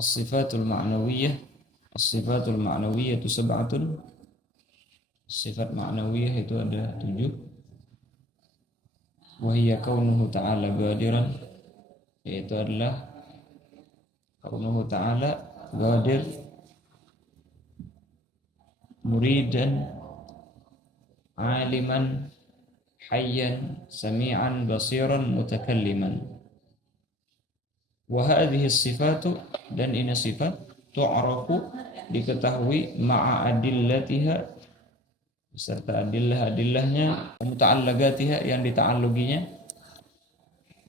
As-sifatul ma'nawiyah. As-sifatul ma'nawiyah itu sab'atun. Sifat ma'nawiyah itu ada 7. Wa hiya kaunuhu ta'ala qadiran, yaitu adalah kaunuhu ta'ala qadir, muridan, aliman, hayyan, sami'an, basiran, mutakalliman. Wa hadhihi sifatu, dan ini sifat, tu'rafu, diketahui, ma'a adillatiha, beserta adillah-adillahnya, muta'allaqatiha, yang dita'alluginya,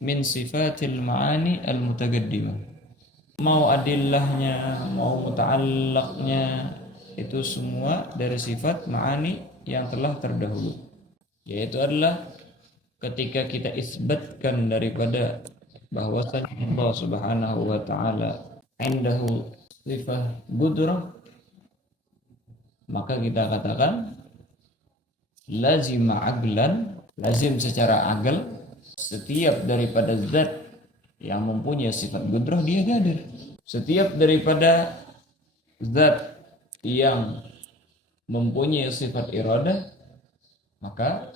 min sifatil ma'ani al-mutaqaddimah. Mau adillahnya, mau muta'allaqnya, itu semua dari sifat ma'ani yang telah terdahulu, yaitu adalah ketika kita isbatkan daripada bahwasanya Allah Subhanahu wa taala indahu sifat qudrah, maka kita katakan lazim aqlan, lazim secara akal, setiap daripada zat yang mempunyai sifat qudrah dia qadir. Setiap daripada zat yang mempunyai sifat iradah maka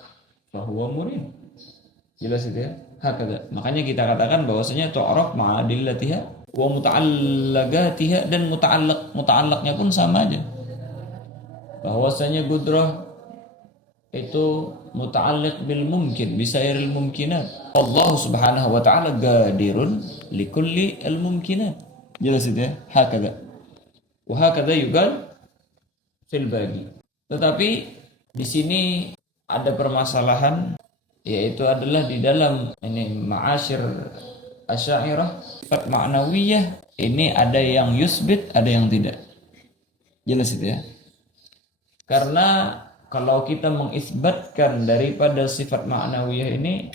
fahuwa murid. Jelas itu ya? Hakada. Makanya kita katakan bahwasanya tu'raf ma'adillatiha wa muta'allaqatiha, dan muta'allaqnya pun sama aja. Bahwasanya qudrah itu muta'alliq bil mumkin, bisairil mumkinat. Allah Subhanahu wa taala qadirun likulli al mumkinat. Jelas itu ya? Hakada. Wa hakada yuqal fil bagi. Tetapi di sini ada permasalahan, yaitu adalah di dalam ini ma'asyir asy'ariyah, sifat ma'nawiyah ini ada yang yusbit, ada yang tidak. Jelas itu ya? Karena kalau kita mengisbatkan daripada sifat ma'nawiyah ini,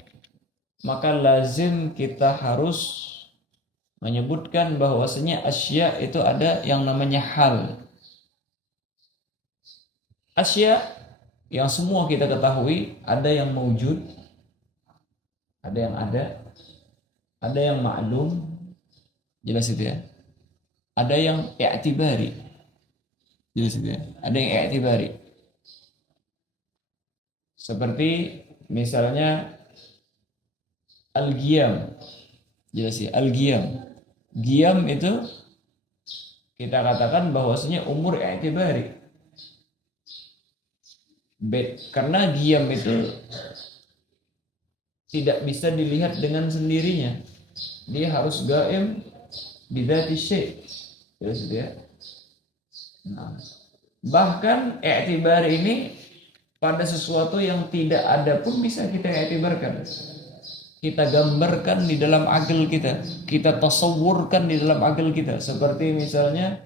maka lazim kita harus menyebutkan bahwasanya asya itu ada yang namanya hal. Asya yang semua kita ketahui, ada yang mawjud, ada yang ma'lum, jelas itu ya. Ada yang i'tibari, jelas itu ya. Ada yang i'tibari. Seperti misalnya al-qiyam, jelas ya, al-qiyam. Qiyam itu kita katakan bahwasanya umur i'tibari. Karena qiyam itu tidak bisa dilihat dengan sendirinya. Dia harus gaim bidzati syai'. Jelas itu ya. Nah, bahkan i'tibar ini pada sesuatu yang tidak ada pun bisa kita i'tibarkan. Kita gambarkan di dalam akal kita, kita tasawwurkan di dalam akal kita. Seperti misalnya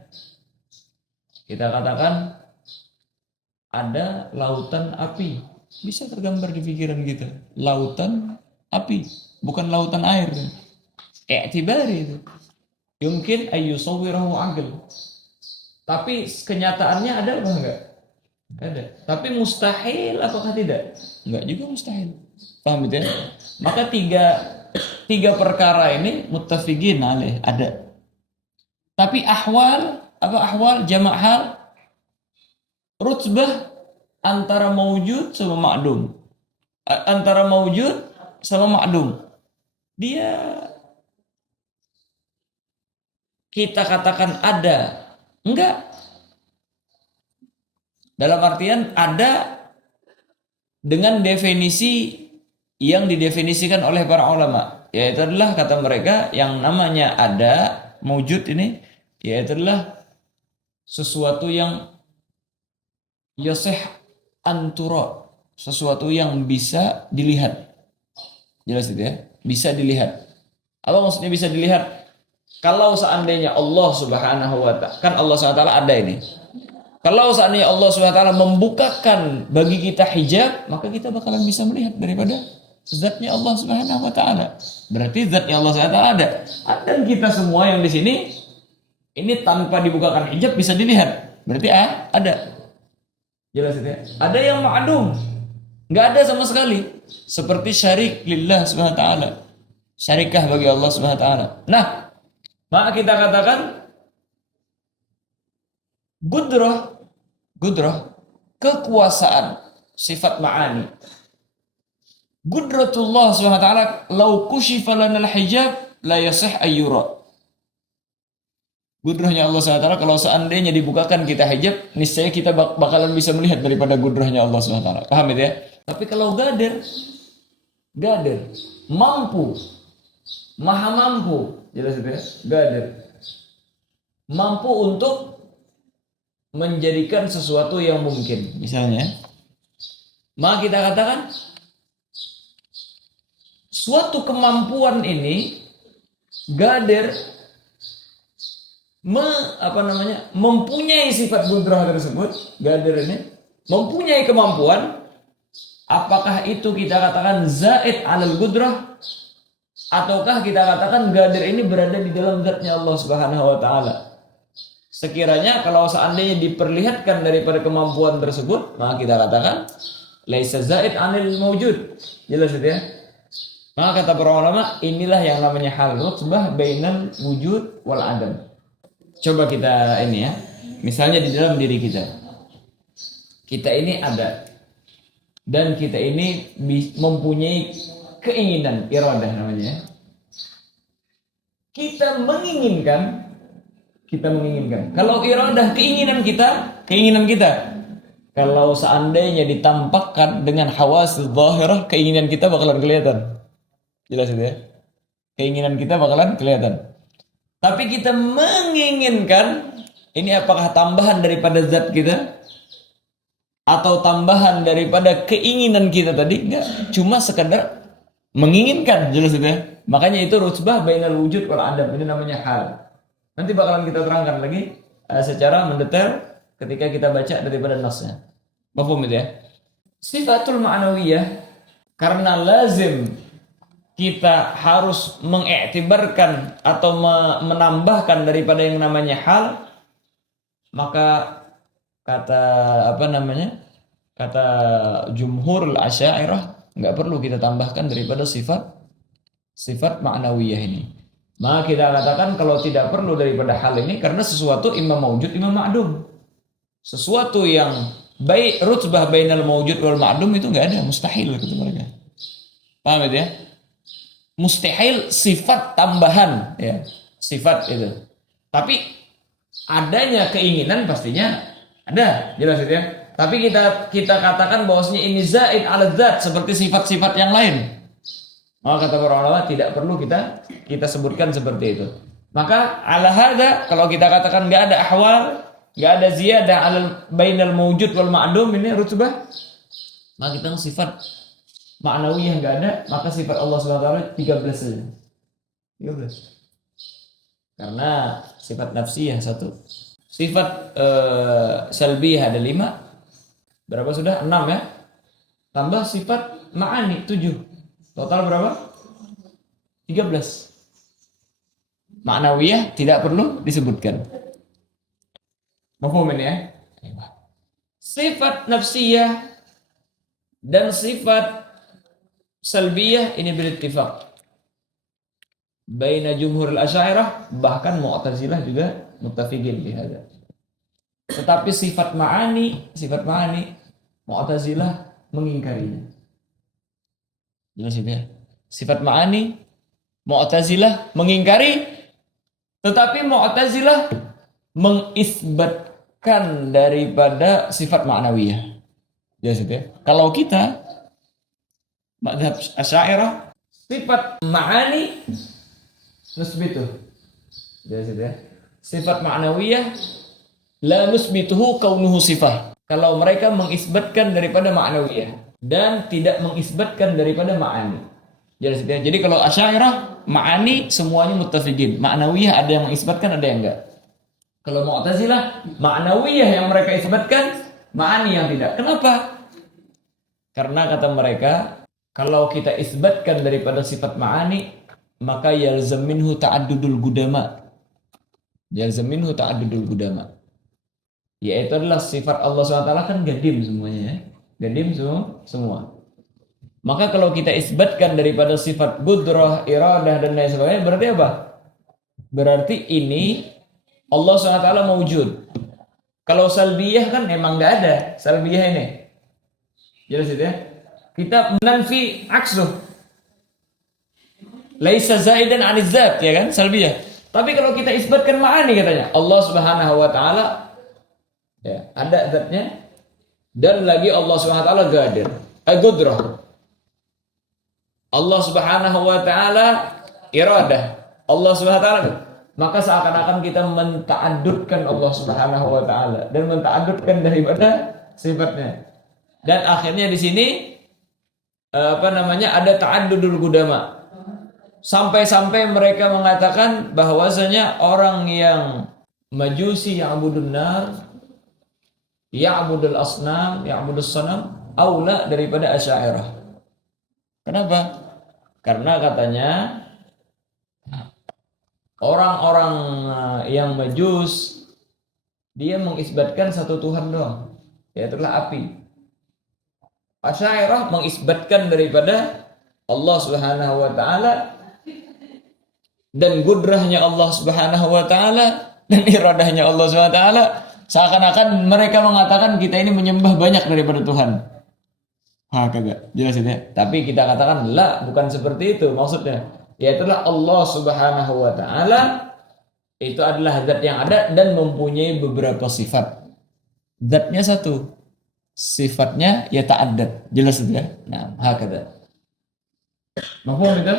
kita katakan ada lautan api, bisa tergambar di pikiran kita. Lautan api, bukan lautan air. I'tibari itu. Yumkin ayyusawwirahu aql. Tapi kenyataannya ada apa enggak? Ada. Tapi mustahil apakah tidak? Enggak juga mustahil. Paham itu ya? Maka tiga perkara ini muttafiqin alaih, ada. Tapi ahwal jamak hal, rutbah antara mawjud sama ma'dum. Antara mawjud sama ma'dum. Dia kita katakan ada, enggak. Dalam artian ada dengan definisi yang didefinisikan oleh para ulama, yaitu adalah kata mereka yang namanya ada, mawjud ini, yaitu adalah sesuatu yang yasih antura, sesuatu yang bisa dilihat. Jelas itu ya? Bisa dilihat. Apa maksudnya bisa dilihat? Kalau seandainya Allah Subhanahu wa ta'ala, kan Allah Subhanahu wa ta'ala ada ini. Kalau seandainya Allah Subhanahu wa ta'ala membukakan bagi kita hijab, maka kita bakalan bisa melihat daripada zatnya Allah Subhanahu wa ta'ala. Berarti zatnya Allah Subhanahu wa ta'ala ada. Dan kita semua yang di sini ini tanpa dibukakan hijab bisa dilihat. Berarti ada. Jelas itu ya? Ada yang ma'adum, enggak ada sama sekali. Seperti syarik lillah Subhanahu wa ta'ala. Syarikah bagi Allah Subhanahu wa ta'ala. Nah, maka kita katakan Gudrah, kekuasaan, sifat ma'ani. Gudratullah SWT, lau kushifa lanal hijab la yasih ayyura. Gudrahnya Allah SWT, kalau seandainya dibukakan kita hijab, niscaya kita bakalan bisa melihat daripada gudrahnya Allah SWT. Paham itu ya? Tapi kalau gadir, mampu, maha mampu, jelas itu ya? Gadir, mampu untuk menjadikan sesuatu yang mungkin. Misalnya, maka kita katakan suatu kemampuan ini gadir mempunyai sifat gudrah tersebut. Gadir ini mempunyai kemampuan. Apakah itu kita katakan zaid alal gudrah, ataukah kita katakan gadir ini berada di dalam zatnya Allah Subhanahu wa taala? Sekiranya kalau seandainya diperlihatkan daripada kemampuan tersebut, maka kita katakan laisa zaid anil mawjud. Jelas itu ya? Maka kata para ulama, inilah yang namanya hal rutbah bainal wujud wal adam. Coba kita ini ya. Misalnya di dalam diri kita. Kita ini ada. Dan kita ini mempunyai keinginan, iradah namanya. Kita menginginkan. Kalau iradah keinginan kita. Kalau seandainya ditampakkan dengan hawasil zahirah, keinginan kita bakalan kelihatan. Jelas itu ya? Keinginan kita bakalan kelihatan. Tapi kita menginginkan, ini apakah tambahan daripada zat kita? Atau tambahan daripada keinginan kita tadi? Enggak, cuma sekedar menginginkan, jelas itu ya? Makanya itu rutbah bainal wujud wal adam, ini namanya hal. Nanti bakalan kita terangkan lagi secara mendetail ketika kita baca daripada nasnya. Mafhum itu ya? Sifatul ma'nawiyah, karena lazim kita harus mengiktibarkan atau menambahkan daripada yang namanya hal, maka kata jumhurul asy'ariyah nggak perlu kita tambahkan daripada sifat ma'nawiyah ini. Maka kita katakan kalau tidak perlu daripada hal ini karena sesuatu imam maujud imam ma'dum. Sesuatu yang baik rutbah bainal maujud wal ma'dum itu nggak ada, mustahil kata mereka. Paham itu ya? Mustahil sifat tambahan ya, sifat itu. Tapi adanya keinginan pastinya ada, jelas itu ya. Tapi kita katakan bahwasanya ini zaid ala zat seperti sifat-sifat yang lain. Maka kata para ulama tidak perlu kita sebutkan seperti itu. Maka ala hadza kalau kita katakan enggak ada ahwal, enggak ada ziyadah ala bainal mawjud wal ma'dum ini rutbah, maka kita sifat ma'nawiyah enggak ada, maka sifat Allah Subhanahu wa taala 13 saja. 13. Karena sifat nafsiyah 1. Sifat salbiyah ada 5. Berapa sudah? 6 ya. Tambah sifat ma'ani 7. Total berapa? 13. Ma'nawiyah tidak perlu disebutkan. Mafhum ini ya? Sifat nafsiyah dan sifat salbiyah ini berittifaq. Baina jumhurul asy'ariyah, bahkan Mu'tazilah juga muttafiqin bi hadza. Tetapi sifat ma'ani Mu'tazilah mengingkarinya. Jelas itu ya. Sifat ma'ani Mu'tazilah mengingkari, tetapi Mu'tazilah mengisbatkan daripada sifat ma'nawiyah. Jelas itu ya. Kalau kita mazhab Asy'ariyah, sifat ma'ani nusbitu. Jelas itu ya. Sifat ma'nawiyah la nusbituhu kaunuhu sifah. Kalau mereka mengisbatkan daripada ma'nawiyah dan tidak mengisbatkan daripada ma'ani. Jadi kalau Asy'ariyah ma'ani semuanya muttafiqin, ma'nawiyah ada yang mengisbatkan, ada yang enggak. Kalau Mu'tazilah ma'nawiyah yang mereka isbatkan, ma'ani yang tidak. Kenapa? Karena kata mereka, kalau kita isbatkan daripada sifat ma'ani, maka yalzam minhu ta'addudul gudama. Yaitu adalah sifat Allah SWT kan gadim semuanya ya. Gadim semua. Maka kalau kita isbatkan daripada sifat gudrah, iradah dan lain sebagainya, berarti apa? Berarti ini Allah SWT mawjud. Kalau salbiyah kan emang nggak ada salbiyah ini. Jelas itu ya. Kita menanfi aksuh. Laisa zaidan 'anil zat, ya kan? Salbiyah. Tapi kalau kita isbatkan ma'ani katanya, Allah Subhanahu wa taala ya, ada zatnya dan lagi Allah Subhanahu wa taala qadir. Al-qudrah. Allah Subhanahu wa taala iradah. Allah Subhanahu wa taala, maka seakan-akan kita menta'addudkan Allah Subhanahu wa taala dan menta'addudkan daripada sifatnya. Dan akhirnya di sini ada ta'addudul qudama. Sampai-sampai mereka mengatakan bahwasanya orang yang majusi ya'budun nar, ya'budul asnam, ya'budus sanam aula daripada Asy'ariyah. Kenapa? Karena katanya orang-orang yang majus dia mengisbatkan satu Tuhan doang, yaitu api. Asy'ariyah mengisbatkan daripada Allah Subhanahu wa taala dan gudrahnya Allah Subhanahu wa taala dan iradahnya Allah Subhanahu wa taala, seakan-akan mereka mengatakan kita ini menyembah banyak daripada Tuhan. Kagak jelas itu ya. Tapi kita katakan la, bukan seperti itu maksudnya. Yaitulah Allah Subhanahu wa taala itu adalah zat yang ada dan mempunyai beberapa sifat. Zatnya satu, sifatnya ya ta'addad. Jelas itu ya. Nah, hakada. Mafhum itu?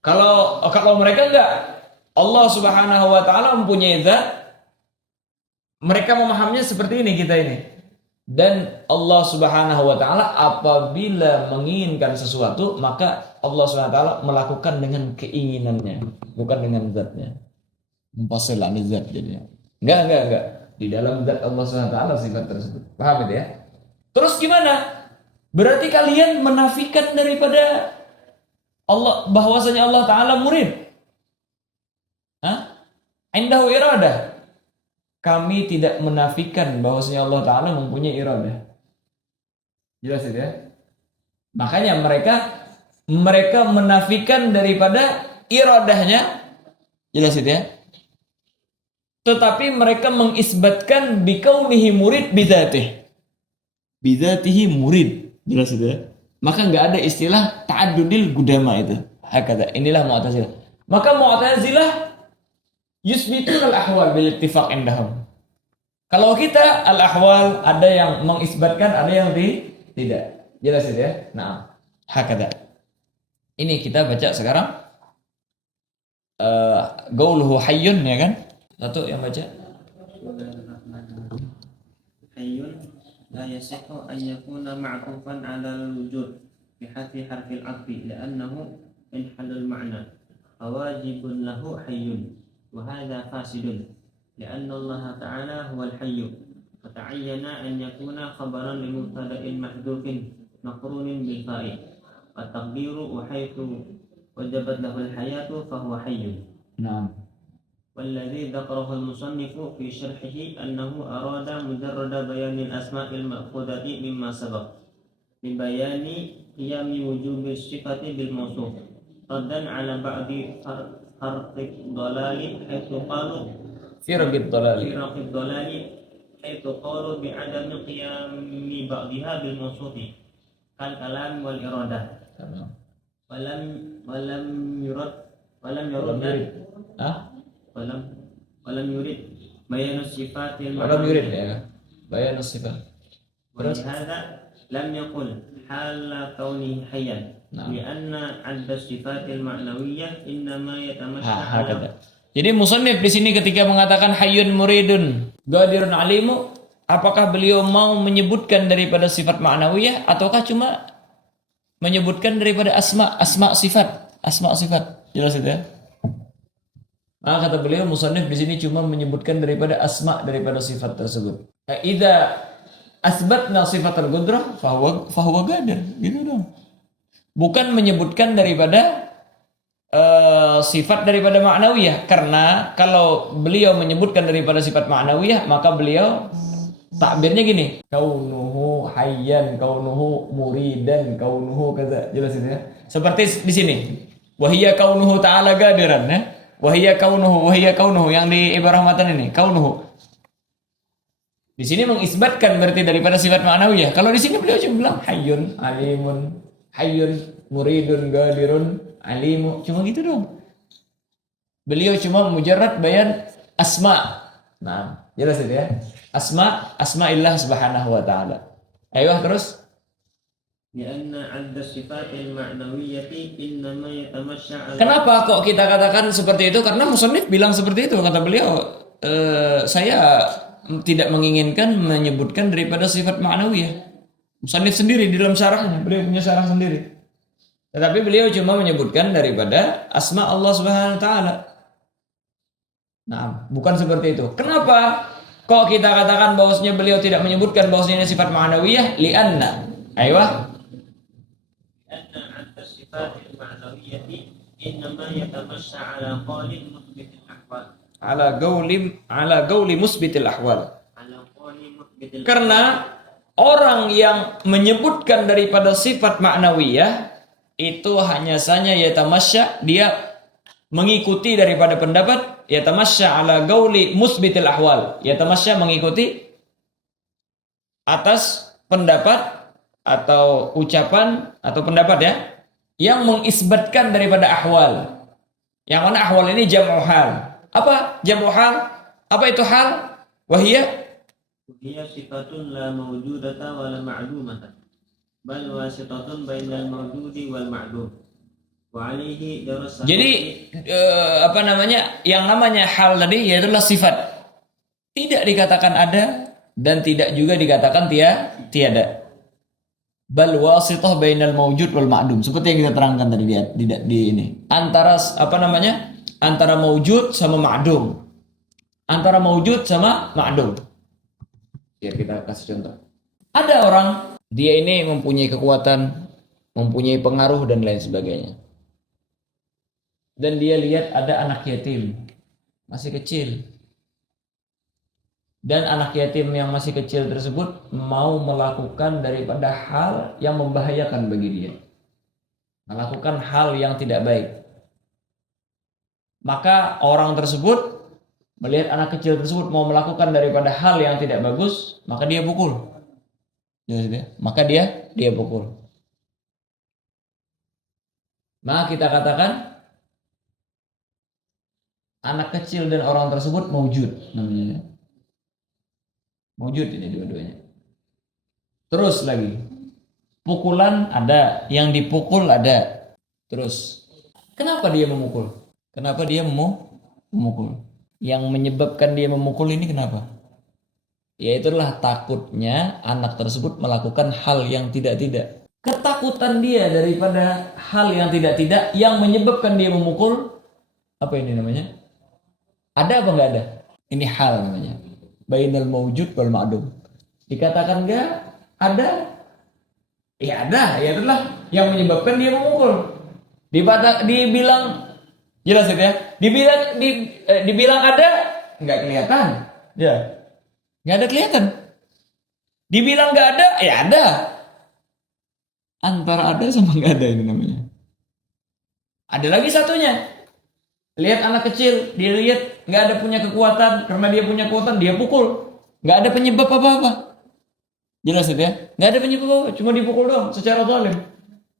Kalau mereka enggak, Allah Subhanahu wa taala mempunyai zat, mereka memahaminya seperti ini kita ini. Dan Allah Subhanahu wa taala apabila menginginkan sesuatu, maka Allah Subhanahu wa taala melakukan dengan keinginannya, bukan dengan zatnya. Mufassal an zat jadinya. Enggak. Di dalam zat Allah Subhanahu wa taala sifat tersebut. Paham itu ya? Terus gimana? Berarti kalian menafikan daripada Allah bahwasanya Allah taala murid. Indahu iradah. Kami tidak menafikan bahwasanya Allah taala mempunyai iradah. Jelas itu ya? Makanya mereka menafikan daripada iradahnya. Jelas itu ya? Tetapi mereka mengisbatkan bikaunihi murid bidzatih. Bidzatihi murid. Jelas itu ya? Maka enggak ada istilah ta'addudil qudama itu. Hakada. Inilah Mu'tazilah. Maka Mu'tazilah yusbitun al-ahwal bil ittifaq indahum. Kalau kita al-ahwal ada yang mengisbatkan, ada yang tidak. Jelas itu ya? Nah, hakada. Ini kita baca sekarang qauluhu hayyun, ya kan? Satu yang baca. Hayyun la yasihu an yakuna ma'tufan 'ala al-wujud bi hadfi harfil 'athfi li'annahu min halul ma'na fawajibun lahu hayyun wa hadha fasidun li'anna Allah ta'ala huwal hayyu fata'ayyana an yakuna khabaran li mubtada'in mahdhufin maqrunin bil fa'i wa taqdiru wa haythu wajabat lahu al-hayatu fa huwa hayyun. Naam. والذي ذكره المصنف في شرحه أنه أراد مجرد بيان الأسماء المأخوذة مما سبق ببيان قيام وجوب الصفة بالموصوف ردا على بعض فرق الضلال حيث قالوا Firq الضلال حيث قالوا بعدم قيام بعضها بالموصوف كالكلام والإرادة ولم يرد ولم يرد بيان الصفات بيان الصفات. ولهذا لم يقل حال كونه حيا لأن عد الصفات المعنوية إنما يتمثل. Jadi musannif di sini ketika mengatakan hayyun muridun qadirun alimu, apakah beliau mau menyebutkan daripada sifat ma'nawiyah ataukah cuma menyebutkan daripada asma sifat? Jelas itu ya? Nah, kata beliau musannif di sini cuma menyebutkan daripada asma daripada sifat tersebut. Idza asbatna sifatul qudrah fahuwa qadir, gitu dong. Bukan menyebutkan daripada sifat daripada ma'nawiyah, karena kalau beliau menyebutkan daripada sifat ma'nawiyah maka beliau takbirnya gini, kaunuhu hayyan, kaunuhu muridan, kaunuhu kaza. Jelas itu ya? Seperti di sini. Wa hiya kaunuhu ta'ala qadiran, ya. Wahia kaunuhu yang di ibarah matan ini kaunuhu. Di sini mengisbatkan berarti daripada sifat ma'nawiyah. Kalau di sini beliau cuma bilang hayyun, alimun, hayyun, muridun, gadirun, alimu. Cuma gitu dong. Beliau cuma mujarrad bayan asma. Nah, jelas itu ya. Asma'illah subhanahu wa ta'ala. Ayo terus. لأن عد الصفات المعنوية إنما يتمشى على Kenapa kok kita katakan seperti itu? Karena musannif bilang seperti itu. Kata beliau, saya tidak menginginkan menyebutkan daripada sifat ma'nawiyah. Musannif sendiri di dalam syarahnya, beliau punya syarah sendiri. Tetapi beliau cuma menyebutkan daripada asma Allah Subhanahu wa taala. Nah, bukan seperti itu. Kenapa kok kita katakan bahwasanya beliau tidak menyebutkan bahwasanya ini sifat ma'nawiyah? Li'anna. Ayo. لأن عد الصفات المعنوية إنما يتمشى على قول مثبت الأحوال Ala gauli musbitil ahwal. على قول مثبت Karena orang yang menyebutkan daripada sifat ma'nawiyah itu hanya saja yatamasya, dia mengikuti daripada pendapat yatamasya ala gauli musbitil ahwal. Yatamasya mengikuti atas pendapat atau ucapan atau pendapat ya yang mengisbatkan daripada ahwal. Yang mana ahwal ini jam'u hal. Apa jam'u hal? Apa itu hal? Wahia وهي صفة لا موجودة ولا معلومة بل واسطة بين الموجود والمعلوم وعليه درس Jadi apa namanya? Yang namanya hal tadi yaitu sifat. Tidak dikatakan ada dan tidak juga dikatakan tiada. Bal wasithah bainal mawjud wal ma'dum. Seperti yang kita terangkan tadi di ini. Antara apa namanya? Antara mawjud sama ma'dum. Antara mawjud sama ma'dum. Biar kita kasih contoh. Ada orang dia ini mempunyai kekuatan, mempunyai pengaruh dan lain sebagainya. Dan dia lihat ada anak yatim masih kecil. Dan anak yatim yang masih kecil tersebut mau melakukan daripada hal yang membahayakan bagi dia. Melakukan hal yang tidak baik. Maka orang tersebut melihat anak kecil tersebut mau melakukan daripada hal yang tidak bagus, maka dia pukul. Maka dia pukul. Maka kita katakan anak kecil dan orang tersebut maujud namanya. Maujud ini dua-duanya. Terus lagi. Pukulan ada, yang dipukul ada. Terus. Kenapa dia memukul? Kenapa dia memukul? Yang menyebabkan dia memukul ini kenapa? Yaitulah takutnya anak tersebut melakukan hal yang tidak-tidak. Ketakutan dia daripada hal yang tidak-tidak yang menyebabkan dia memukul. Apa ini namanya? Ada apa enggak ada? Ini hal namanya. Bainal mawjud wal ma'dum. Dikatakan enggak ada, ya ada, ya itulah yang menyebabkan dia memukul. Dibilang jelas itu ya. Dibilang ada, enggak kelihatan. Ya. Enggak ada kelihatan. Dibilang enggak ada, ya ada. Antara ada sama enggak ada ini namanya. Ada lagi satunya. Lihat anak kecil, dia lihat nggak ada punya kekuatan, karena dia punya kekuatan dia pukul, nggak ada penyebab apa-apa. Jelas itu ya, nggak ada penyebab apa, cuma dipukul doang secara zalim.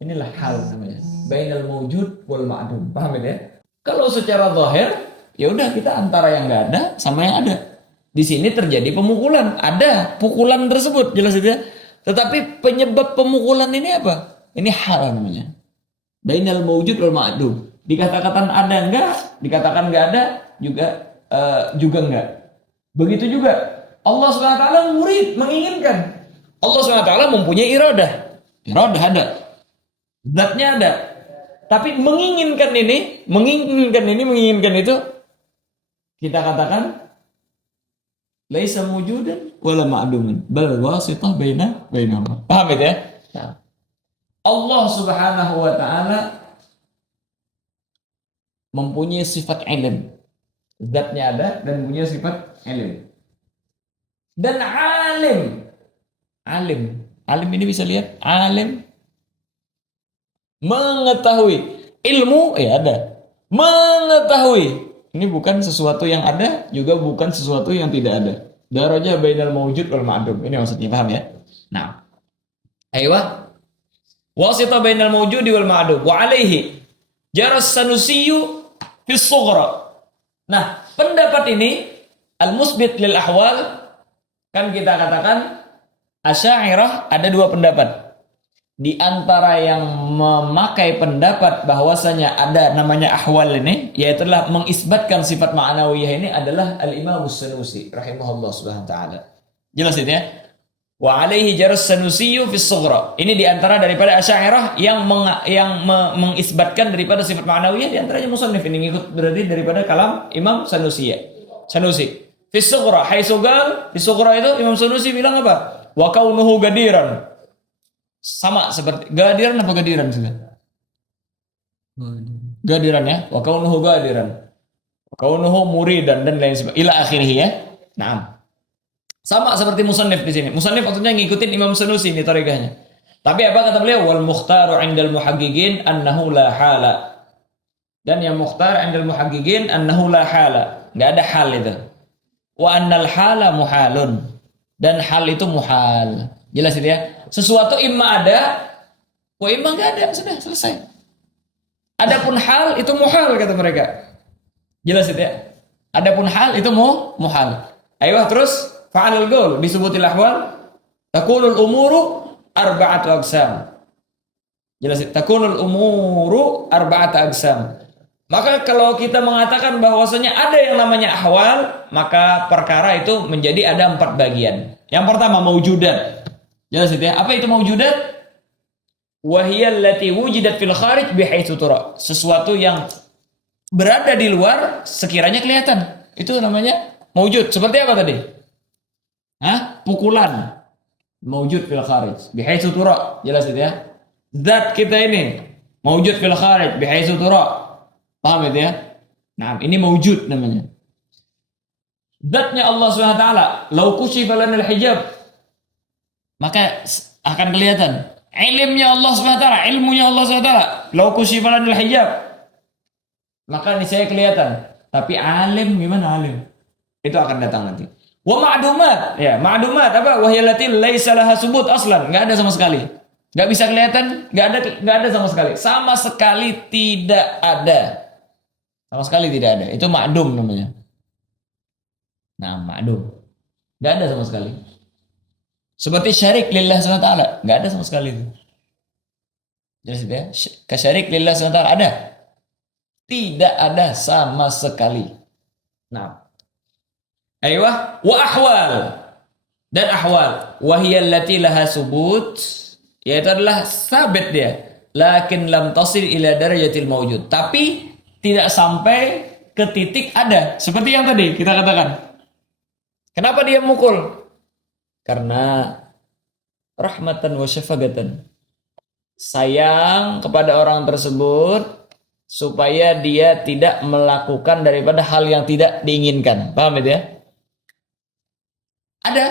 Inilah hal namanya. Bainal mawjud wal ma'dum. Paham ya? Kalau secara zahir, ya udah kita antara yang nggak ada sama yang ada. Di sini terjadi pemukulan, ada pukulan tersebut, jelas itu ya. Tetapi penyebab pemukulan ini apa? Ini hal namanya. Bainal mawjud wal ma'dum. Dikatakan ada enggak, dikatakan enggak ada, juga enggak. Begitu juga Allah SWT murid menginginkan. Allah SWT mempunyai iradah. Iradah ada. Zatnya ada. Tapi menginginkan itu kita katakan laisa mawjudan wala ma'duman bal wasithah bainahuma. Paham itu ya? Nah. Allah Subhanahu wa taala mempunyai sifat ilm. Zatnya ada dan punya sifat ilm. Dan alim. Alim ini bisa lihat. Alim. Mengetahui. Ilmu ya ada. Mengetahui. Ini bukan sesuatu yang ada, juga bukan sesuatu yang tidak ada. Daraja bainal mawjud wal ma'dum. Ini maksudnya, paham ya? Nah. Aywa. Wasita bainal mawjudi wal ma'dum. Wa alaihi jaras sanusiyyu fi sughra. Nah, pendapat ini al-musbit lil ahwal, kan kita katakan Asy'ariyah ada dua pendapat. Di antara yang memakai pendapat bahwasanya ada namanya ahwal ini, yaitu adalah mengisbatkan sifat ma'nawiyah ini adalah Al-Imam As-Sanusi rahimahullah subhanahu wa ta'ala. Jelas itu ya? Wa alaihi jaras sanusiyyu fi sughra. Ini di antara daripada Asy'ariyah yang mengisbatkan daripada sifat ma'nawiyah, di antaranya musannif ini ngikut berarti daripada kalam Imam Sanusi. Fi sughra, haitsu qal, fi sughra itu Imam Sanusi bilang apa? Wa kaunuhu gadiran. Sama seperti gadiran apa gadiran juga? Gadiran ya, wa kaunuhu gadiran. Wa kaunuhu muridan dan lain sebagainya. Ila akhirih ya. Naam. Sama seperti musannif di sini. Musannif maksudnya ngikutin Imam Sanusi ini tarekahnya. Tapi apa kata beliau? Wal mukhtaru 'indal muhaqqiqin annahu la hala. Dan yang mukhtar 'indal muhaqqiqin annahu la hala. Enggak ada hal itu. Wa annal hala muhalun. Dan hal itu muhal. Jelas itu ya? Sesuatu imma ada, wa imma enggak ada, sudah selesai. Adapun hal itu muhal kata mereka. Jelas itu ya? Adapun hal itu muhal. Ayo terus fa'alul qaul bisubutil ahwal takunul umuru arba'atu aqsam. Jelas itu? Takunul umuru arba'atu aqsam. Maka kalau kita mengatakan bahwasanya ada yang namanya ahwal, maka perkara itu menjadi ada 4 bagian. Yang pertama maujudat. Jelas itu ya? Apa itu maujudat? Wahiyal lati wujidat fil kharij bihaitsu tura. Sesuatu yang berada di luar sekiranya kelihatan. Itu namanya maujud. Seperti apa tadi? Pukulan. Maujud fil kharij bihaitsu tura. Jelas itu ya? Zat kita ini maujud fil kharij bihaitsu tura. Paham itu ya? Nah, ini maujud namanya. Zatnya Allah SWT, lau kushifa lanal hijab, maka akan kelihatan. Ilmunya Allah SWT, ilmunya Allah SWT, lau kushifa lanal hijab, maka niscaya kelihatan. Tapi alim gimana alim? Itu akan datang nanti. Wa ma'dumat, ya ma'dumat apa? Wahyalati laisa laha subut aslan, nggak ada sama sekali. Nggak bisa kelihatan, nggak ada sama sekali. Sama sekali tidak ada. Sama sekali tidak ada. Itu ma'dum namanya. Nah, ma'dum. Nggak ada sama sekali. Seperti syarik lillah SWT. Nggak ada sama sekali itu. Jelas ya? Kasyarik lillah SWT ada? Tidak ada sama sekali. Nah. Aywah. Wa ahwal. Dan ahwal. Wahiyallati laha subut. Yaitu adalah sabit dia. Lakin lam tasil ila darajatil mawjud. Tapi tidak sampai ke titik ada. Seperti yang tadi kita katakan. Kenapa dia mukul? Karena rahmatan wa syafaqatan. Sayang kepada orang tersebut supaya dia tidak melakukan daripada hal yang tidak diinginkan. Paham itu ya? Ada.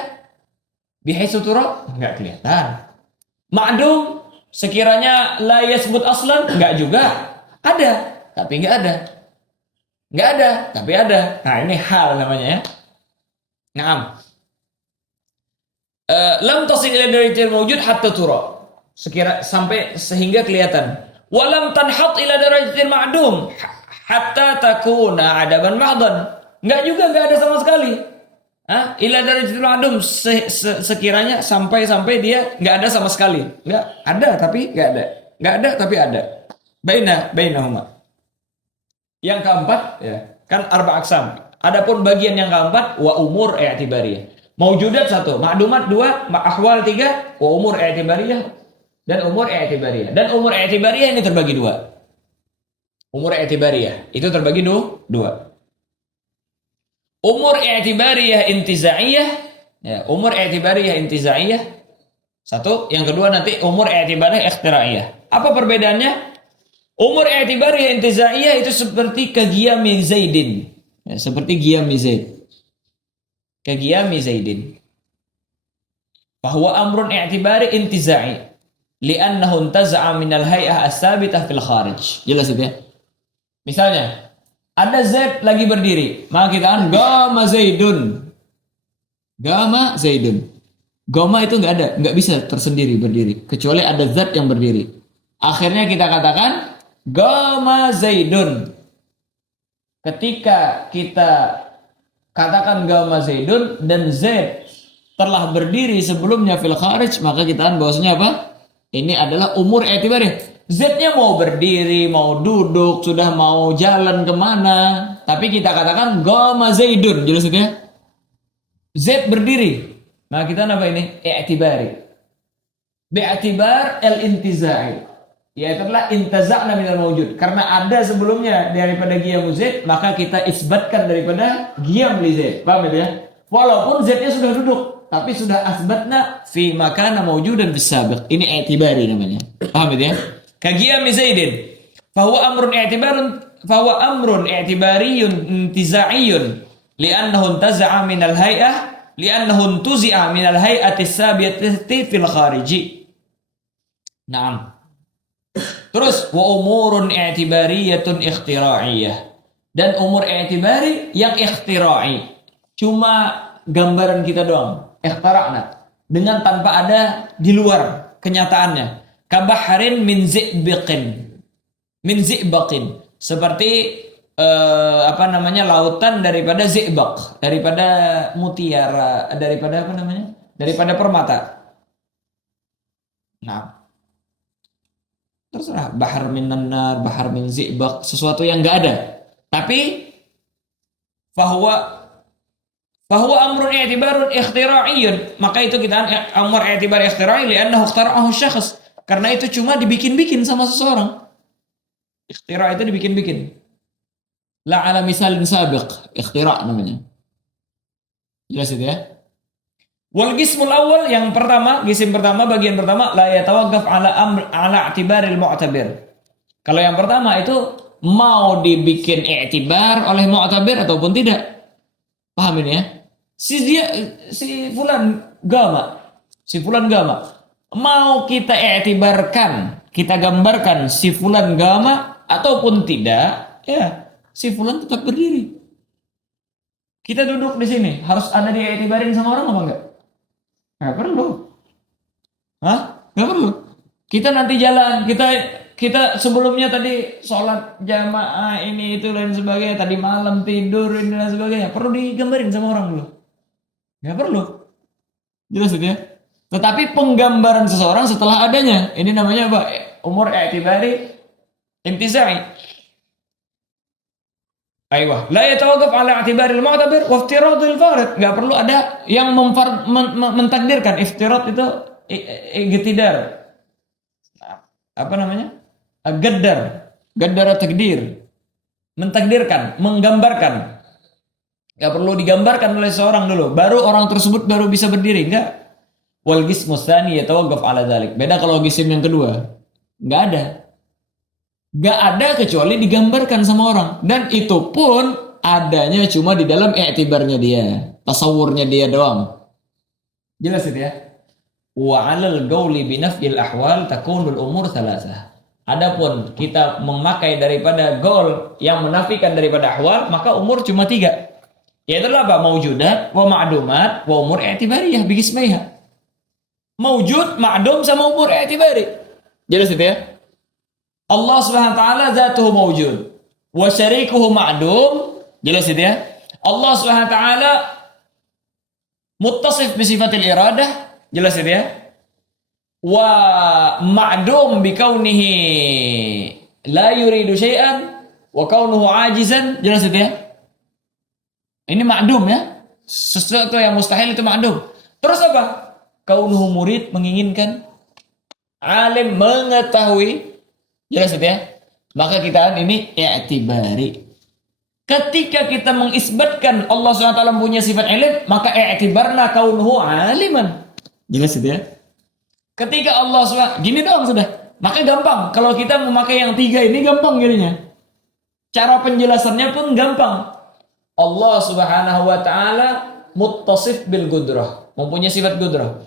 Bihaitsu tura? Enggak kelihatan. Ma'dum sekiranya la yasbut aslan? Enggak juga. Ada. Tapi enggak ada. Enggak ada, tapi ada. Nah, ini hal namanya ya. Naam. Lam tasil ila darajatil mawjud hatta tura. Sampai sehingga kelihatan. Wa lam tanhat ila darajatil ma'dum hatta takuna adaban ma'dan. Enggak juga, enggak ada sama sekali. Ila darajatil ma'dum sekiranya sampai dia enggak ada sama sekali. Enggak ada tapi enggak ada. Enggak ada tapi ada. Bainahuma. Yang keempat ya, kan arba aksam. Adapun bagian yang keempat wa umur i'tibariyah. Maujudat 1, ma'dumat 2, ahwal 3, wa umur i'tibariyah dan umur i'tibariyah. Dan umur i'tibariyah ini terbagi 2. Umur i'tibariyah itu terbagi 2. Umur i'tibariyah intizaiyah, ya, umur i'tibariyah intizaiyah. 1, yang kedua nanti umur i'tibariyah ikhtiraiyah. Apa perbedaannya? Umur i'tibariyah intizaiyah itu seperti kagiyami Zaidin. Ya, seperti giyami Zaid. Kagiyami Zaidin. Bahwa amrun i'tibari intizai. Li'annahu intaza'a minal hay'ah as-sabitah fil kharij. Jelas itu ya? Misalnya, ada Zaid lagi berdiri. Maka kita qama Zaidun. Gama Zaidun. Gama itu nggak ada, nggak bisa tersendiri berdiri, kecuali ada zat yang berdiri. Akhirnya kita katakan Gama Zaidun. Ketika kita katakan Gama Zaidun dan Zaid telah berdiri sebelumnya fil kharij, maka kita bahwasanya apa? Ini adalah umur i'tibari. Z-nya mau berdiri, mau duduk, sudah mau jalan kemana, tapi kita katakan Gama Zaidun, jelas itu ya? Z berdiri. Nah kita apa ini? I'tibari. Bi'atibar al-intizai. Yaitu adalah intaza'na minal mawjud. Karena ada sebelumnya daripada Qiyam Z, maka kita isbatkan daripada Qiyam li Z. Paham ya? Walaupun Z-nya sudah duduk, tapi sudah asbatna fi makana mawjudan bisabiq. Ini i'tibari namanya. Paham ya? Ka Qiyam Zaidin. Fahuwa amrun i'tibariyun intiza'iyun. Li'annahu intaza'a minal hay'ah, li'annahu intuzi'a minal hay'ati sabiyati fil khariji. Naam. Terus wa umurun i'tibariyatun ikhtira'iyah. Dan umur i'tibari yang ikhtira'i. Cuma gambaran kita doang. Ikhtara'na. Dengan tanpa ada di luar kenyataannya. Kabaharin min zi'biqin. Min zi'baqin. Seperti lautan daripada zi'baq. Daripada mutiara. Daripada daripada permata. Nah. Terserah, bahar min nanar, bahar min zi'baq, sesuatu yang enggak ada. Tapi fahuwa amrun i'tibarun ikhtira'iyyun, maka itu kita amr i'tibar ikhtira'i li'annahu ikhtara'ahu syakhs, karena itu cuma dibikin-bikin sama seseorang. Ikhtira' itu dibikin-bikin. La ala misalin sabiq, ikhtira' namanya. Jelas itu ya? Wal qismul awal yang pertama, bagian pertama la yatawaqqaf ala i'tibaril mu'tabir. Kalau yang pertama itu mau dibikin i'tibar oleh mu'tabir ataupun tidak. Paham ini ya? Si fulan gama mau kita i'tibarkan, kita gambarkan si fulan gama ataupun tidak, ya si fulan tetap berdiri. Kita duduk di sini, harus ada di'tibarin sama orang apa enggak? Nggak perlu. Nggak perlu. Kita nanti jalan, kita sebelumnya tadi sholat jamaah ini itu dan sebagainya, tadi malam tidur ini dan sebagainya, perlu digambarin sama orang dulu? Nggak perlu. Jelas itu ya. Tetapi penggambaran seseorang setelah adanya, ini namanya apa? Umur i'tibari intizai. Aywa, la yatawaqqaf ala i'tibaril mu'tabir wa iftiradil farid. Enggak perlu ada yang mentakdirkan. Iftirad itu iktidar. Apa namanya? Gaddar takdir. Mentakdirkan, menggambarkan. Enggak perlu digambarkan oleh seorang dulu, baru orang tersebut baru bisa berdiri, enggak. Wal qismu tsani yatawaqqaf ala dzalik. Beda kalau qism yang kedua. Enggak ada. Gak ada kecuali digambarkan sama orang. Dan itu pun adanya cuma di dalam i'tibarnya dia. Tasawurnya dia doang. Jelas itu ya. Wa 'alal qawli binaf'il ahwal takunul umur thalathah. Adapun kita memakai daripada qaul yang menafikan daripada ahwal, maka umur cuma 3. Yaitu apa? Maujudat, wa ma'dumat, wa umur i'tibariyah biqismaiha. Maujud, ma'dum sama umur i'tibari. Jelas itu ya. Allah Subhanahu wa taala zatuhu mawjud wa syarikuhu ma'dum. Jelas itu ya. Allah Subhanahu wa taala muttasif bi sifatil iradah. Jelas itu ya. Wa ma'dum bi kaunihi la yuridu syai'an wa kaunuhu ajizan. Jelas itu ya. Ini ma'dum ya. Sesuatu yang mustahil itu ma'dum. Terus apa? Kaunuhu murid, menginginkan. Alim, mengetahui. Jelas itu ya. Maka kita ini i'tibari. Ketika kita mengisbatkan Allah SWT punya sifat ilm, maka i'tibarna kaunuhu aliman. Jelas itu ya. Ketika Allah SWT, gini doang sudah. Maka gampang. Kalau kita memakai yang 3 ini gampang jadinya. Cara penjelasannya pun gampang. Allah Subhanahu wa taala muttasif bil qudrah, mempunyai sifat qudrah.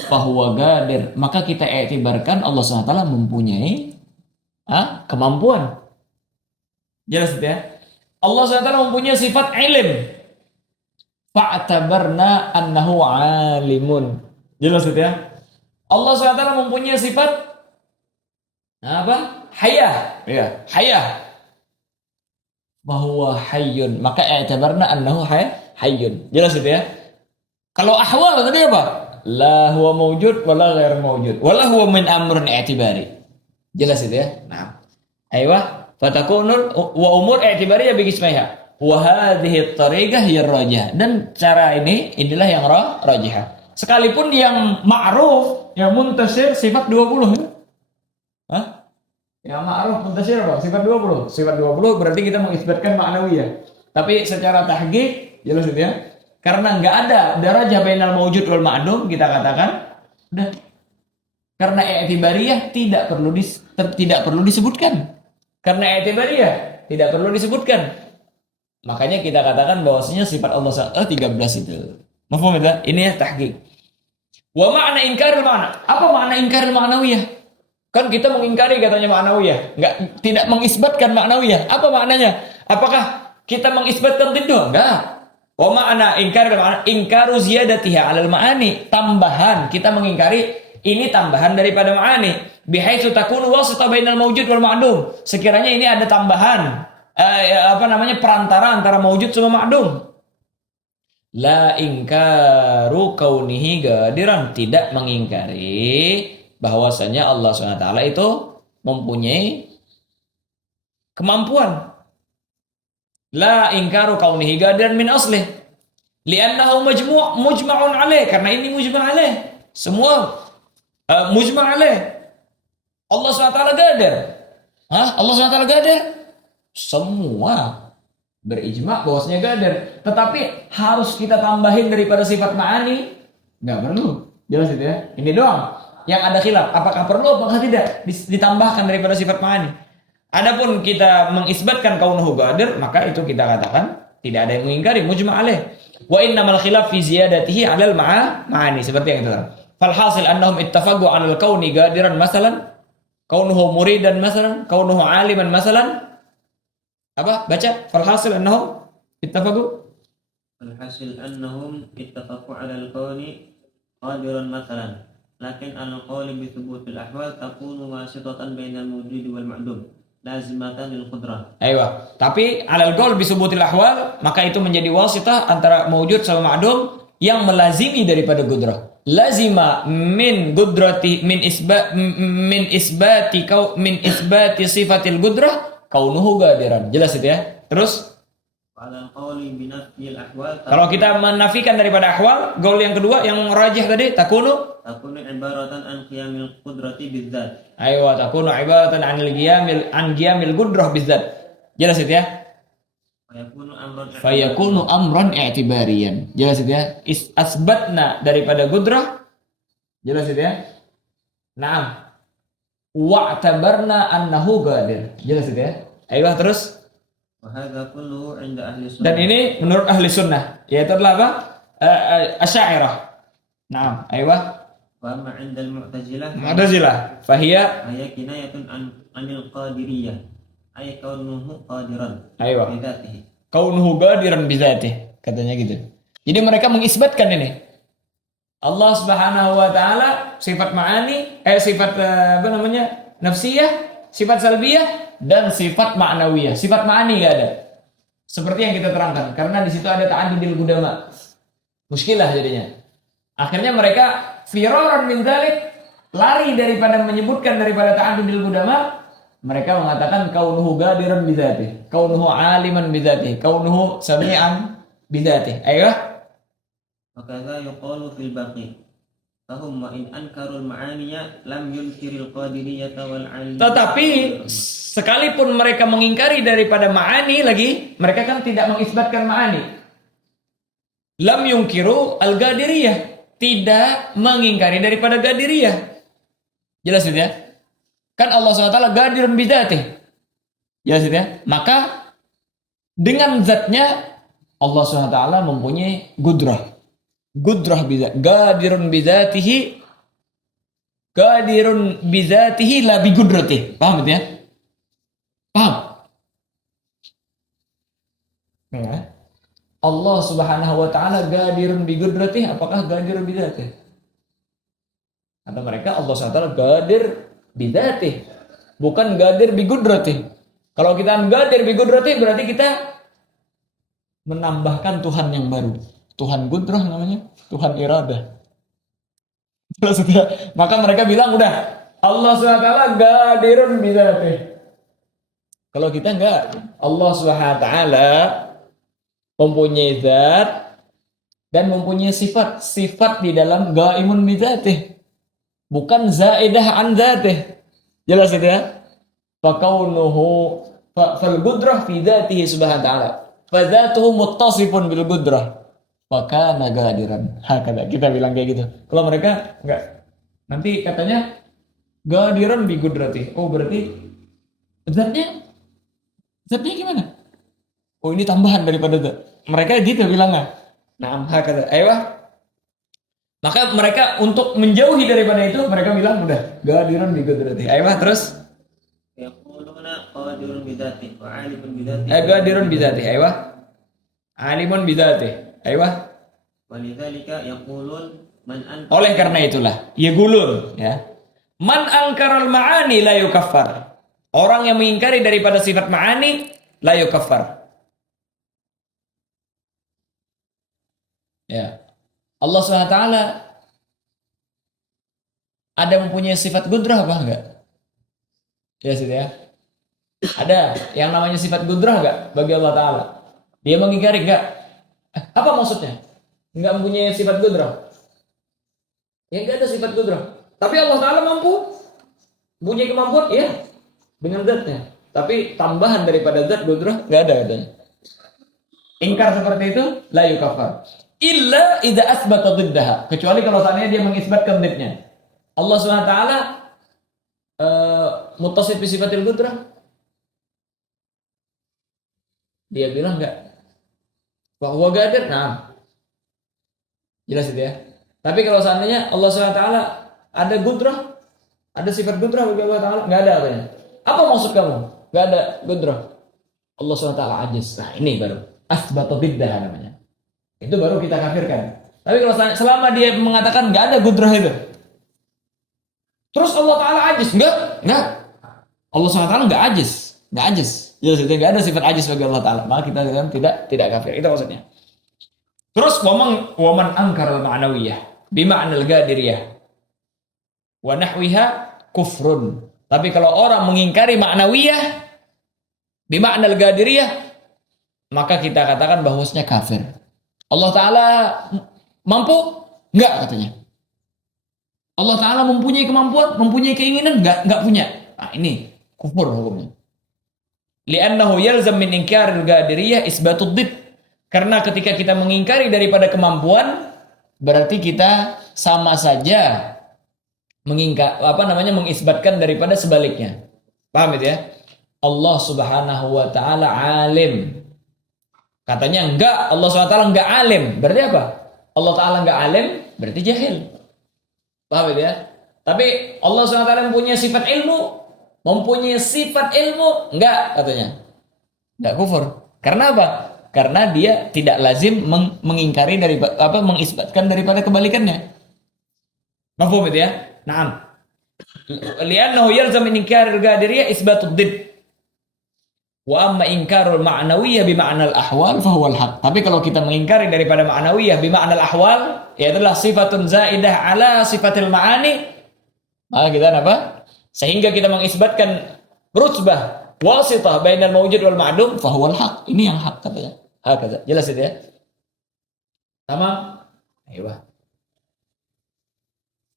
Fahuwa gadir, maka kita i'tibarkan Allah SWT mempunyai kemampuan. Jelas ya. Allah SWT mempunyai sifat ilm. fa'tabarna annahu alimun. Jelas itu ya. Allah SWT mempunyai sifat apa? Hayah. Ya, hayah. Bahwa hayyun, maka i'tabarna annahu hayyun. Jelas itu ya. Kalau ahwal tadi apa? La huwa mawjud wala ghair mawjud wala huwa min amrun i'tibari. Jelas itu ya. Nah. Aywa, fatakunul wa umur i'tibariyah bi qismaiha. Wa hadhihi at-tariqah hiya ar-rajih. Dan cara inilah yang rajihah. Sekalipun yang ma'ruf, yang muntasyir sifat 20 ya. Hah? Yang ma'ruf muntasyir apa? Sifat 20. Sifat 20 berarti kita mengisbatkan ma'nawiyah. Tapi secara tahqiq jelas itu ya. Karena enggak ada darajah bainal mawjud wal ma'dum, kita katakan udah. Karena i'tibariyah tidak perlu disebutkan. Karena i'tibariyah tidak perlu disebutkan. Makanya kita katakan bahwasanya sifat Allah 13 itu. Mafhum itu? Ini ya tahqiq. Wa ma'na inkaril ma'na. Apa makna inkaril ma'nawiyah? Kan kita mengingkari katanya ma'nawiyah, tidak mengisbatkan ma'nawiyah. Apa maknanya? Apakah kita mengisbatkan tidak? Enggak. Wa ma'na inkaril ma'na ingkaru ziyadatiha 'alal ma'ani. Tambahan, kita mengingkari ini tambahan daripada ma'ani. Bihaitsu takunu wasita bainal mawjud wal ma'dum. Sekiranya ini ada tambahan perantara antara mawjud sama ma'dum. La ingkaru kaunihi gadiran, tidak mengingkari bahwasanya Allah SWT itu mempunyai kemampuan. La ingkaru kaunihi gadiran min aslih li'annahu mujma'un alaih, karena ini mujma' alaih. Semua mujma' alaih. Allah SWT gadir. Allah SWT gadir. Semua berijma bahwasanya gadir. Tetapi harus kita tambahin daripada sifat ma'ani? Nggak perlu. Jelas itu ya. Ini doang yang ada khilaf. Apakah perlu apakah tidak ditambahkan daripada sifat ma'ani? Adapun kita mengisbatkan kaunuhu gadir, maka itu kita katakan tidak ada yang mengingkari, mujma' alaih. Wa innamal khilaf fi ziyadatihi 'alal ma'ani, seperti yang itu. Fal hasil annahum ittafaqu 'alal kauni gadiran masalan, kaunuhu muridan masalan, kaunuhu 'aliman masalan. Apa? Baca. Fal hasil annahum ittafaqu. Fal hasil annahum ittafaqu 'alal kauni qadiran masalan. Lakin al-qawli bi thubutil ahwal takunu wasitatan bainal mawjud wal ma'dum. Lazimatan lil qudrah. Aywa. Tapi alal qaul bi subutil ahwal, maka itu menjadi wasitah antara mawjud sama ma'dum yang melazimi daripada qudrah. Lazima min qudrati min isbati sifatil qudrah kaunuhu gadiran. Jelas itu ya. Terus alal qauli bi nafyil ahwal. Kalau kita menafikan daripada ahwal, qaul yang kedua yang rajih tadi takunu ibaratan an qiyamil qudrati bidzat. Aywa, takunu ibaratan an qiyamil qudrah bidzat. Jelas itu ya. Fayakunu amran i'tibariyan. Jelas itu ya. Asbatna daripada qudrah. Jelas itu ya. Naam. Wa'tabarna annahu qadir. Jelas itu ya. Aywa, terus dan ini menurut ahli sunnah, yaitu adalah apa? Asy'ariyah. Naam, aywa. Wa ma 'indal mu'tazilah fahiya kinayatun anil qadiriyah, ay kaunuhu qadiran. Aywa. Bidzatihi. Kaunuhu qadiran bidzatihi, katanya gitu. Jadi mereka mengisbatkan ini. Allah Subhanahu wa taala sifat ma'ani, sifat nafsiyah, sifat salbiyah dan sifat ma'nawiyah. Sifat ma'ani enggak ada. Seperti yang kita terangkan, karena di situ ada ta'addudil qudama. Muskilah jadinya. Akhirnya mereka firaran min dzalik, lari daripada menyebutkan daripada ta'addudil qudama, mereka mengatakan kaunuhu gadiran bidzatihi, kaunuhu aliman bidzatihi, kaunuhu sami'an bidzatihi. Ayo. Wakadha yuqalu fil baqi. Fahum wa in ankarul ma'aniya lam yunkiril qadiriyata wal 'alim. Tetapi sekalipun mereka mengingkari daripada ma'ani lagi, mereka kan tidak mengisbatkan ma'ani. Lam yunkiru al-gadiriyah, tidak mengingkari daripada gadiriyah. Jelas itu ya? Kan Allah SWT gadirun bidzatihi. Jelas itu ya? Maka dengan zatnya Allah SWT mempunyai gudrah. Gudrah bidzat. Gadirun bidzatihi. Gadirun bidzatihi la bi gudratihi. Paham itu ya? Paham? Ya. Allah Subhanahu wa taala gadirun bi qudratihi, apakah gadirun bi dzatihi? Kata mereka Allah Subhanahu wa taala gadir bi dzatihi, bukan gadir bi qudratihi. Kalau kita gadir bi qudratihi berarti kita menambahkan Tuhan yang baru. Tuhan Qudrah namanya, Tuhan iradah. Maka mereka bilang udah Allah Subhanahu wa taala gadirun bi dzatihi. Kalau kita enggak, Allah Subhanahu wa taala mempunyai zat dan mempunyai sifat di dalam gaimun bi dzatihi, bukan zaidah an dzatihi. Jelas itu ya? Fakaunuhu fal qudrah fi dzatihi subhanahu wa ta'ala, fa dzatuhu muttasifun bil qudrah, maka nagadiran. Hakada kita bilang kayak gitu. Kalau mereka enggak, nanti katanya gadiran bi qudratihi. Oh berarti zatnya gimana? Oh ini tambahan daripada zat. Mereka gitu bilangnya. Nah, hakada. Ayo. Maka mereka untuk menjauhi daripada itu mereka bilang udah gadiran bi qudratihi. Ayo terus. Yaquluna qadirun bi dzatihi wa 'alimun bi dzatihi. Gadirun bi dzatihi. Ayo. Alimun bi dzatihi. Ayo. Walidzalika yaqulun man an. Oleh karena itulah, yaqulun ya. Man angkaral ma'ani la yukaffar. Orang yang mengingkari daripada sifat ma'ani la yukaffar. Ya. Allah SWT ada mempunyai sifat gudrah apa enggak? Ya sih ya. Ada yang namanya sifat gudrah enggak bagi Allah Ta'ala? Dia mengingkari enggak? Apa maksudnya? Enggak mempunyai sifat gudrah. Ya enggak ada sifat gudrah. Tapi Allah Ta'ala mampu. Punya kemampuan, iya. Dengan zatnya. Tapi tambahan daripada zat gudrah enggak ada katanya. Ingkar seperti itu la yukaffar. Illa idza asbata dhiddaha, kecuali kalau seandainya dia mengisbatkan dhidnya. Allah Subhanahu wa taala muttasif bi sifatil qudrah. Dia bilang enggak. Bahwa gadir, nah. Jelas itu ya. Tapi kalau seandainya Allah Subhanahu wa taala ada qudrah, ada sifat qudrah bagi Allah Taala, enggak ada katanya. Apa maksud kamu? Enggak ada qudrah. Allah Subhanahu wa taala ajiz. Nah, ini baru asbata dhiddaha namanya. Itu baru kita kafirkan. Tapi kalau selama dia mengatakan nggak ada gudrah itu, terus Allah Taala ajiz, enggak. Allah SWT nggak ajiz, Jelas itu nggak ada sifat ajiz bagi Allah Taala. Maka kita tidak kafir. Itu maksudnya. Terus waman angkar al-ma'nawiyah bima'nal gadiriyah wa nahwiha kufrun. Tapi kalau orang mengingkari ma'nawiyah bima'nal gadiriyah, maka kita katakan bahwasanya kafir. Allah Ta'ala mampu? Enggak katanya. Allah Ta'ala mempunyai kemampuan, mempunyai keinginan? Enggak punya. Nah ini kufur hukumnya. Li'annahu yalzam min inkaril gadiriyah isbatud dhid. Karena ketika kita mengingkari daripada kemampuan, berarti kita sama saja mengisbatkan daripada sebaliknya. Paham itu ya? Allah Subhanahu wa taala alim. Katanya enggak, Allah SWT enggak alim. Berarti apa? Allah Ta'ala enggak alim, berarti jahil. Paham ya? Tapi Allah SWT mempunyai sifat ilmu, enggak katanya. Enggak kufur. Karena apa? Karena dia tidak lazim mengingkari mengisbatkan daripada kebalikannya. Mafhum itu ya? Naam. Li'annahu yalzam min inkaril gadiriyah isbatud dhid. Wa amma inkarul ma'nawiyah bima'nal ahwal fahuwal haq. Tapi kalau kita mengingkari daripada ma'nawiyah bima'nal ahwal, yaitu adalah sifatun zaidah ala sifatil ma'ani, maka kita apa? Sehingga kita mengisbatkan rutbah wasitah bainal mawjud wal ma'dum fahuwal haq. Ini yang hak katanya. Hak. Jelas itu ya? Tamam? Ayo.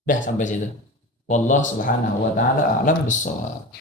Dah sampai situ. Wallahu subhanahu wa ta'ala a'lam bissawab.